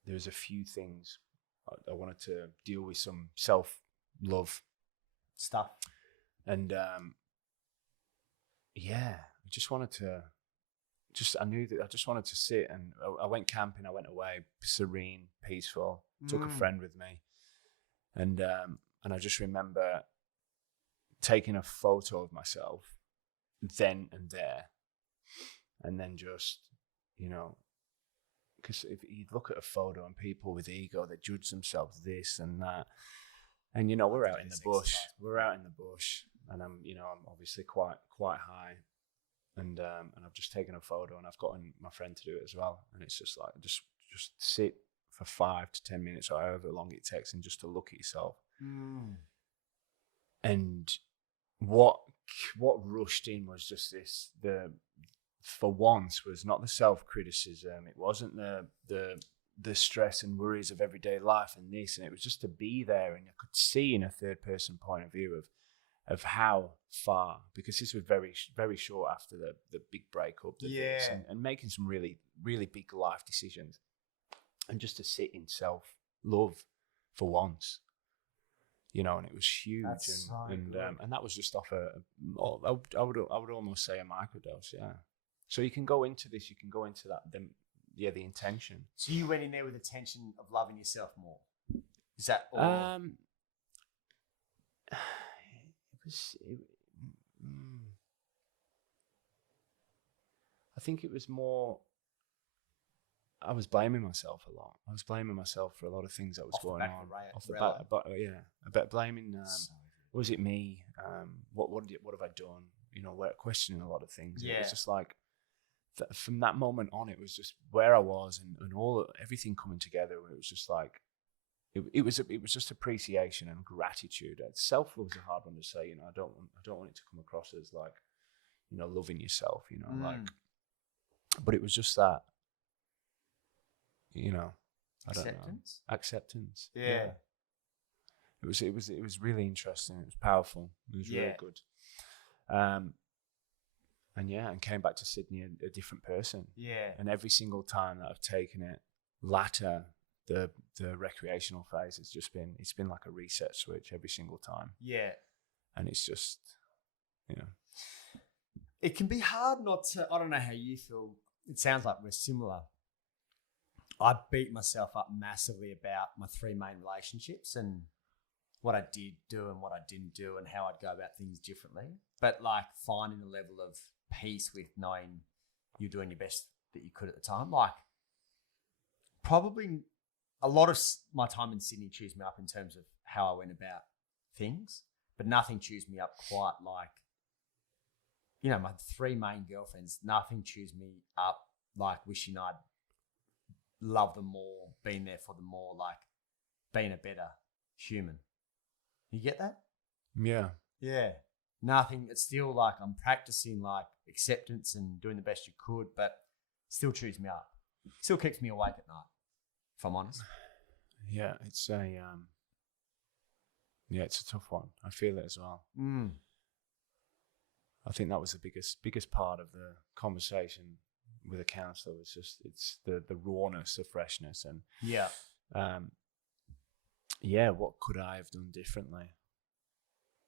There was a few things I wanted to deal with, some self-love stuff. And I just wanted to, I knew that I just wanted to sit, and I went camping, I went away, serene, peaceful, took a friend with me. And I just remember taking a photo of myself then and there, and then just, because if you look at a photo and people with ego, they judge themselves this and that, and we're out in the bush, and I'm obviously quite high, and I've just taken a photo, and I've gotten my friend to do it as well, and it's just like just sit for 5 to 10 minutes or however long it takes, and just to look at yourself. And what rushed in was just this, for once, was not the self-criticism, it wasn't the stress and worries of everyday life and this, and it was just to be there, and I could see in a third person point of view of how far, because this was very, very short after the big breakup, and making some really, really big life decisions, and just to sit in self-love for once. And it was huge, and that was just off I would almost say a microdose, So you can go into this, you can go into that, the intention. So you went in there with the intention of loving yourself more. Is that all? I think it was more. I was blaming myself a lot. I was blaming myself for a lot of things that was going on off the bat. But blaming. Was it me? What have I done? we're questioning a lot of things. Yeah. It was just like, from that moment on, it was just where I was and everything coming together. It was just like, it was just appreciation and gratitude. Self-love is a hard one to say. I don't want it to come across as like, loving yourself. Like, but it was just that. I don't know. Acceptance. Yeah. It was really interesting. It was powerful. It was really good. And came back to Sydney a different person. Yeah. And every single time that I've taken it, latter the recreational phase, it's been like a reset switch every single time. Yeah. And it's just, it can be hard not to. I don't know how you feel. It sounds like we're similar. I beat myself up massively about my 3 main relationships and what I did do and what I didn't do and how I'd go about things differently. But like finding a level of peace with knowing you're doing your best that you could at the time. Like probably a lot of my time in Sydney chews me up in terms of how I went about things, but nothing chews me up quite like, my 3 main girlfriends, nothing chews me up like wishing I'd love them more, been there for them more, like being a better human. You get that? Yeah. Yeah. Nothing. It's still like I'm practicing like acceptance and doing the best you could, but still chews me up. Still keeps me awake at night, if I'm honest. Yeah, it's a tough one. I feel it as well. I think that was the biggest part of the conversation with a counsellor. It's the rawness, the freshness, and what could I have done differently?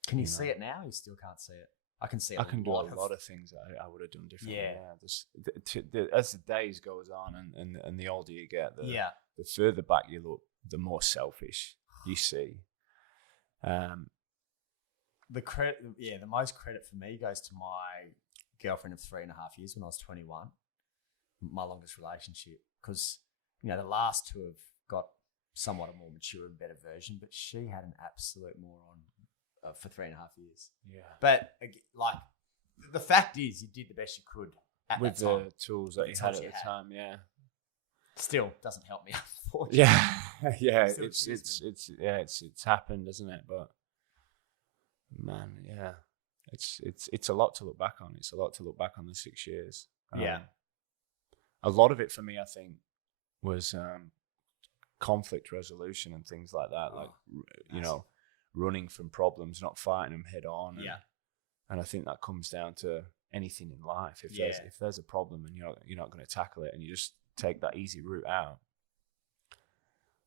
Can you see it now? You still can't see it. I can see. I can do a lot of things that I would have done differently. As the days goes on, and the older you get, the further back you look, the more selfish you see. The most credit for me goes to my girlfriend of 3.5 years when I was 21. My longest relationship, because the last 2 have got somewhat a more mature and better version, but she had an absolute moron for 3.5 years. Yeah. But like the fact is, you did the best you could with the tools that you had at the time. Yeah. Still doesn't help me, unfortunately. Yeah. It's happened, isn't it? But man, yeah, it's a lot to look back on. It's a lot to look back on the 6 years. A lot of it for me, I think, was conflict resolution and things like that. Running from problems, not fighting them head on. And I think that comes down to anything in life. If there's a problem and you're not going to tackle it and you just take that easy route out,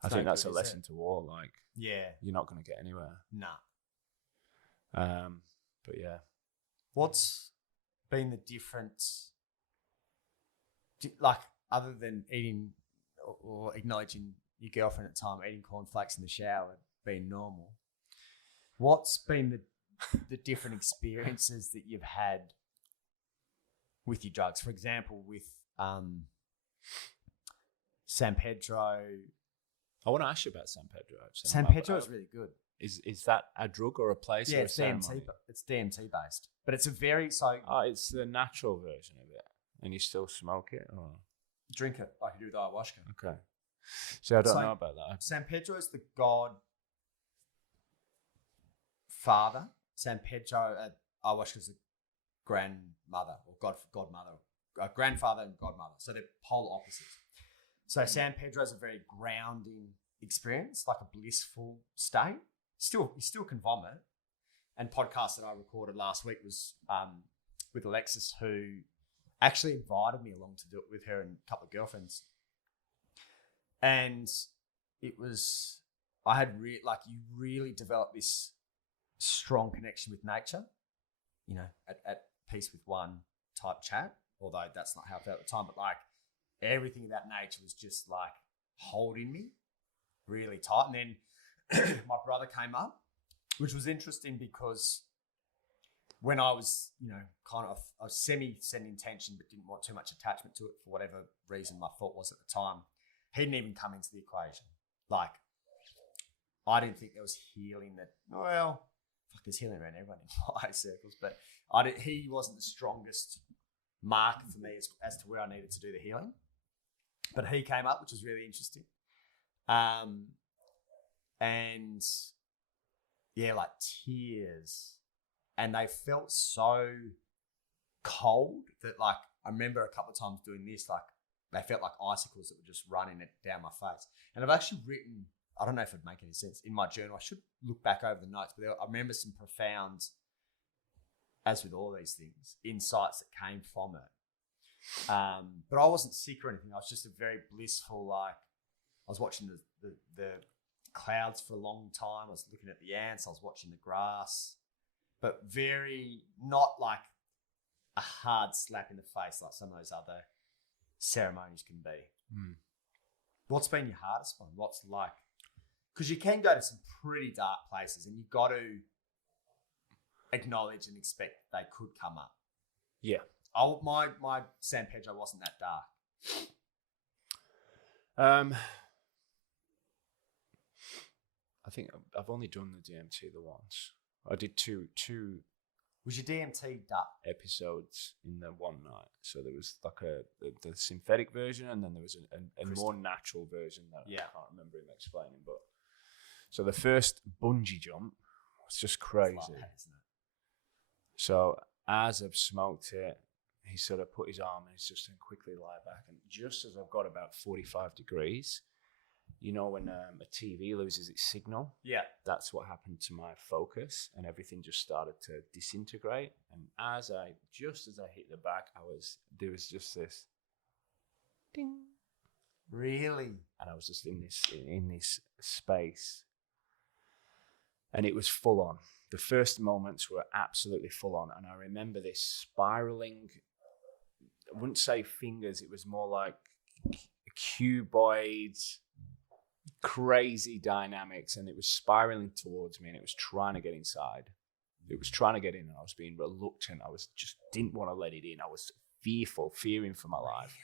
I think that's a lesson to all. Like, you're not going to get anywhere. Nah. But yeah. What's been the difference? Like, other than eating or acknowledging your girlfriend at the time, eating cornflakes in the shower, being normal, what's been the different experiences that you've had with your drugs? For example, with San Pedro. I want to ask you about San Pedro. San Pedro is really good. Is that a drug or a place? Yeah, or it's DMT. It's DMT based, but it's a very it's the natural version of it, and you still smoke it or drink it like you do with ayahuasca. Okay, so I don't know about that. San Pedro is the god father. San Pedro, ayahuasca is the grandmother or godmother, grandfather and godmother. So they're polar opposites. So San Pedro is a very grounding experience, like a blissful state. You still can vomit. And podcast that I recorded last week was with Alexis, who actually invited me along to do it with her and a couple of girlfriends. And it was, you really develop this strong connection with nature, at peace with one type chat, although that's not how I felt at the time, but like everything about nature was just like holding me really tight. And then my brother came up, which was interesting because when I was, I was semi-setting intention, but didn't want too much attachment to it for whatever reason my thought was at the time, he didn't even come into the equation. Like, I didn't think there was healing that, there's healing around everyone in my circles, but he wasn't the strongest marker for me as to where I needed to do the healing. But he came up, which was really interesting. And yeah, like tears. And they felt so cold that, like, I remember a couple of times doing this, like, they felt like icicles that were just running it down my face. And I've actually written, I don't know if it'd make any sense, in my journal. I should look back over the notes, but I remember some profound, as with all these things, insights that came from it. But I wasn't sick or anything. I was just a very blissful, like, I was watching the clouds for a long time. I was looking at the ants. I was watching the grass, but very, not like a hard slap in the face like some of those other ceremonies can be. What's been your hardest one? What's like, because you can go to some pretty dark places and you've got to acknowledge and expect they could come up. Yeah. My San Pedro wasn't that dark. I think I've only done the DMT the once. I did two. Was your DMT dark? Episodes in the one night. So there was like the synthetic version, and then there was a more natural version that I can't remember him explaining. But so the first bungee jump was just crazy. It's like that, isn't it? So as I've smoked it, he sort of put his arm and he's just going to quickly lie back. And just as I've got about 45 degrees, you know, when a TV loses its signal, that's what happened to my focus, and everything just started to disintegrate. And just as I hit the back, there was just this ding, really, and I was just in this space, and it was full on. The first moments were absolutely full on, and I remember this spiraling. I wouldn't say fingers; it was more like cuboids. Crazy dynamics, and it was spiraling towards me, and it was trying to get inside. It was trying to get in, and I was being reluctant. I was just didn't want to let it in. I was fearing for my life.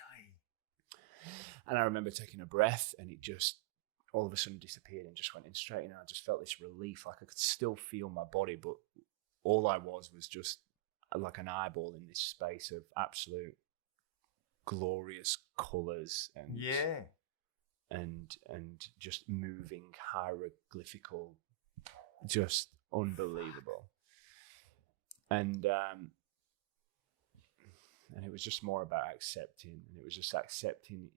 And I remember taking a breath, and it just all of a sudden disappeared and just went in straight in. And I just felt this relief, like I could still feel my body, but all I was just like an eyeball in this space of absolute glorious colours and just moving hieroglyphical, just unbelievable. And it was just more about accepting, and it was just accepting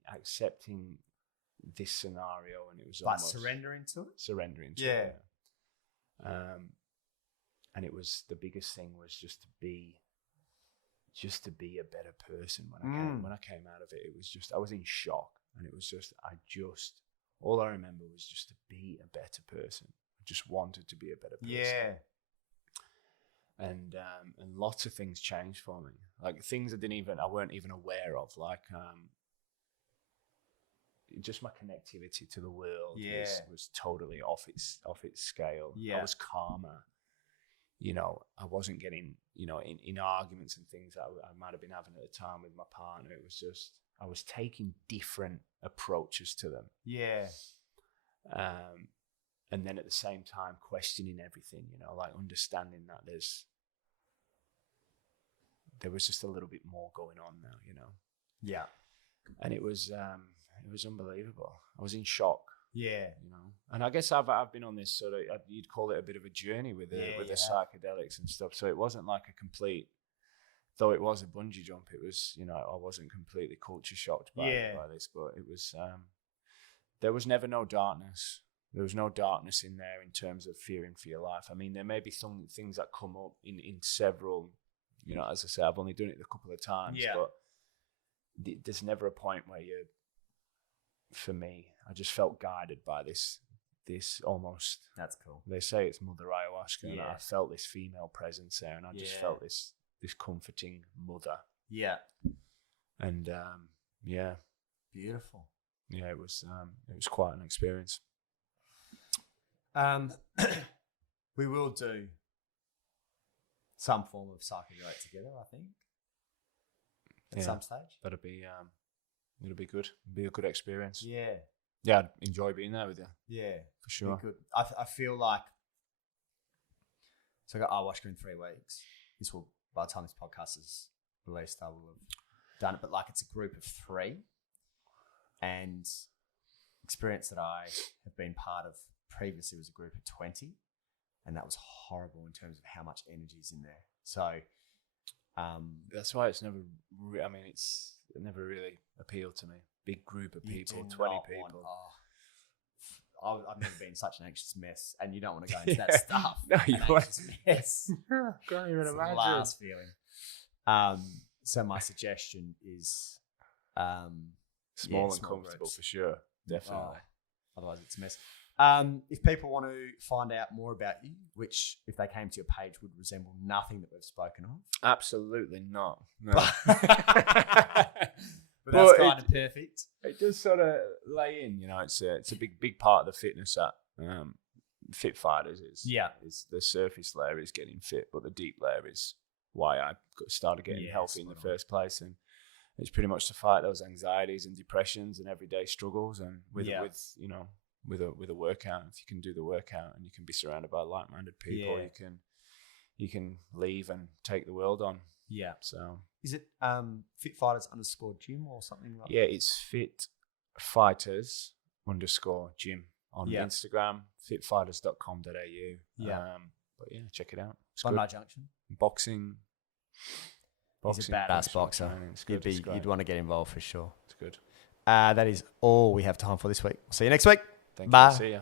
this scenario, and it was like surrendering to it. And it was, the biggest thing was just to be a better person when I came out of it. It was just, I was in shock. And it was just, all I remember was just to be a better person. I just wanted to be a better person. Yeah. And lots of things changed for me. Like things I weren't even aware of. Like just my connectivity to the world was totally off its scale. Yeah. I was calmer. You know, I wasn't getting, you know, in arguments and things that I might have been having at the time with my partner. It was just, I was taking different approaches to them. Yeah. And then at the same time questioning everything, you know, like understanding that there was just a little bit more going on now, you know. Yeah. And it was unbelievable. I was in shock. Yeah. You know. And I guess I've been on this sort of, you'd call it a bit of a journey with the psychedelics and stuff. So it wasn't like a complete, though it was a bungee jump, it was, you know, I wasn't completely culture shocked by this, but it was, there was never no darkness. There was no darkness in there in terms of fearing for your life. I mean, there may be some things that come up in several, you know, as I say, I've only done it a couple of times, but there's never a point where for me, I just felt guided by this almost. That's cool. They say it's Mother Ayahuasca, and I felt this female presence there, and I just felt this comforting mother. Yeah. And beautiful. Yeah, it was quite an experience. We will do some form of psychedelic together, I think, at some stage. It'll be good. It'll be a good experience. Yeah. Yeah, I'd enjoy being there with you. Yeah, for sure. Good. I feel like So I got eyewash in 3 weeks. This will, by the time this podcast is released, I will have done it. But like, it's a group of 3, and experience that I have been part of previously was a group of 20, and that was horrible in terms of how much energy is in there. So that's why it's never. It never really appealed to me. Big group of people, 20 people. I've never been such an anxious mess, and you don't want to go into that stuff. No, you won't. Yes, can't even imagine. The last feeling. So my suggestion is small and comfortable groups. For sure, definitely. Otherwise, it's a mess. If people want to find out more about you, which if they came to your page would resemble nothing that we've spoken of. Absolutely not. No. But that's kind of perfect. It does sort of lay in, it's a big part of the fitness at fit fighters is the surface layer is getting fit, but the deep layer is why I started getting healthy in the first place. And it's pretty much to fight those anxieties and depressions and everyday struggles. And with a workout, if you can do the workout and you can be surrounded by like-minded people, you can leave and take the world on. Yeah. So is it fitfighters_gym or something like that? Yeah, it's fitfighters_gym on Instagram, fitfighters.com.au. Yeah. But yeah, check it out. It's Bondi Junction. Boxing. He's a badass boxer. You'd want to get involved for sure. It's good. That is all we have time for this week. See you next week. Thank Bye. you. See ya.